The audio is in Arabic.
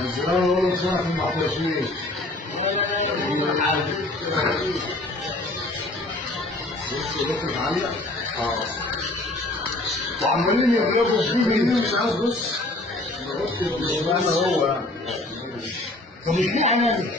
نزلوا صح المحترفين بص بص عالية وعمالين يغلبوا فيه مش عايز بص هو طب مش ليه عمال